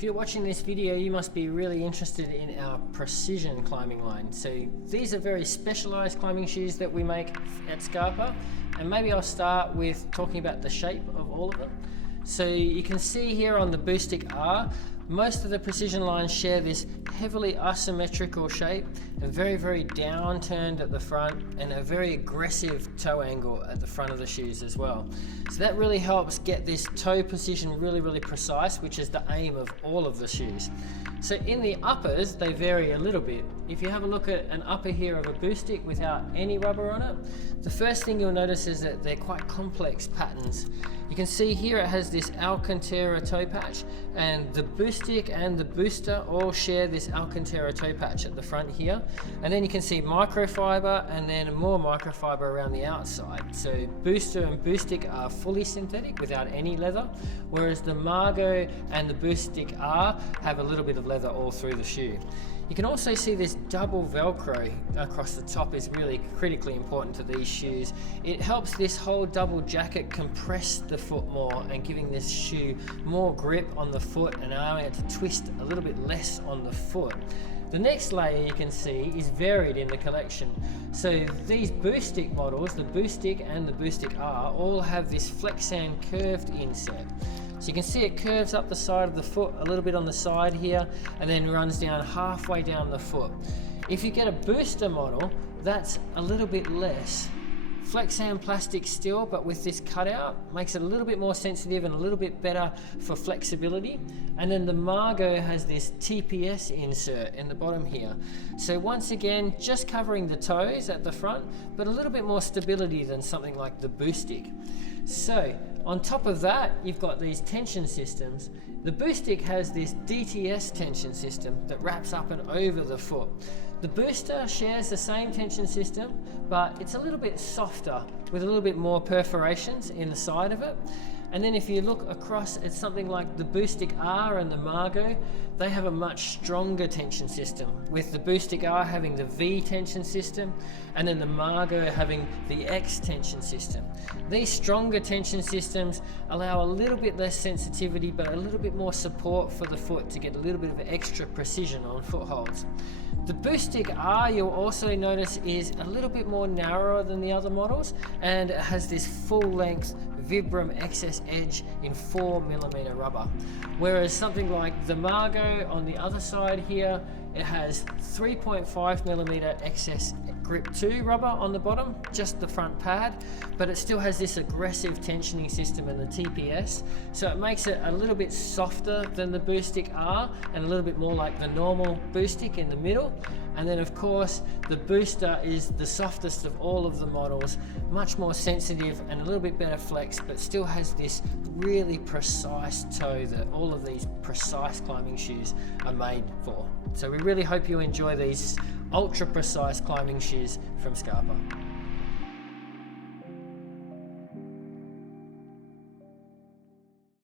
If you're watching this video, you must be really interested in our Precision climbing line. So these are very specialized climbing shoes that we make at SCARPA, and maybe I'll start with talking about the shape of all of them. So you can see here on the Boostic R, most of the Precision lines share this heavily asymmetrical shape, and very downturned at the front, and a very aggressive toe angle at the front of the shoes as well. So that really helps get this toe position really precise, which is the aim of all of the shoes. So in the uppers, they vary a little bit. If you have a look at an upper here of a Boostic without any rubber on it, the first thing you'll notice is that they're quite complex patterns. You can see here it has this Alcantara toe patch, and the Boostic and the Booster all share this Alcantara toe patch at the front here. And then you can see microfiber and then more microfiber around the outside. So Booster and Boostic are fully synthetic without any leather, whereas the Mago and the Boostic R have a little bit of leather all through the shoe. You can also see this double Velcro across the top is really critically important to these shoes. It helps this whole double jacket compress the foot more and giving this shoe more grip on the foot and allowing it to twist a little bit less on the foot. The next layer you can see is varied in the collection. So these Boostic models, the Boostic and the Boostic R, all have this Flexan curved inset. So you can see it curves up the side of the foot a little bit on the side here, and then runs down halfway down the foot. If you get a Booster model, that's a little bit less. Flexan plastic still, but with this cutout, makes it a little bit more sensitive and a little bit better for flexibility. And then the Mago has this TPS insert in the bottom here. So once again, just covering the toes at the front, but a little bit more stability than something like the Boostic. So on top of that, you've got these tension systems. The Boostic has this DTS tension system that wraps up and over the foot. The Booster shares the same tension system, but it's a little bit softer with a little bit more perforations in the side of it. And then if you look across at something like the Boostic R and the Mago, they have a much stronger tension system, with the Boostic R having the V tension system and then the Mago having the X tension system. These stronger tension systems allow a little bit less sensitivity but a little bit more support for the foot to get a little bit of extra precision on footholds. The Boostic R, you'll also notice, is a little bit more narrower than the other models, and it has this full length Vibram XS edge in 4mm rubber. Whereas something like the Mago on the other side here, it has 3.5mm XS Grip 2 rubber on the bottom, just the front pad, but it still has this aggressive tensioning system in the TPS, so it makes it a little bit softer than the Boostic R and a little bit more like the normal Boostic in the middle. And then of course the Booster is the softest of all of the models, much more sensitive and a little bit better flex, but still has this really precise toe that all of these precise climbing shoes are made for. So we really hope you enjoy these ultra precise climbing shoes from SCARPA.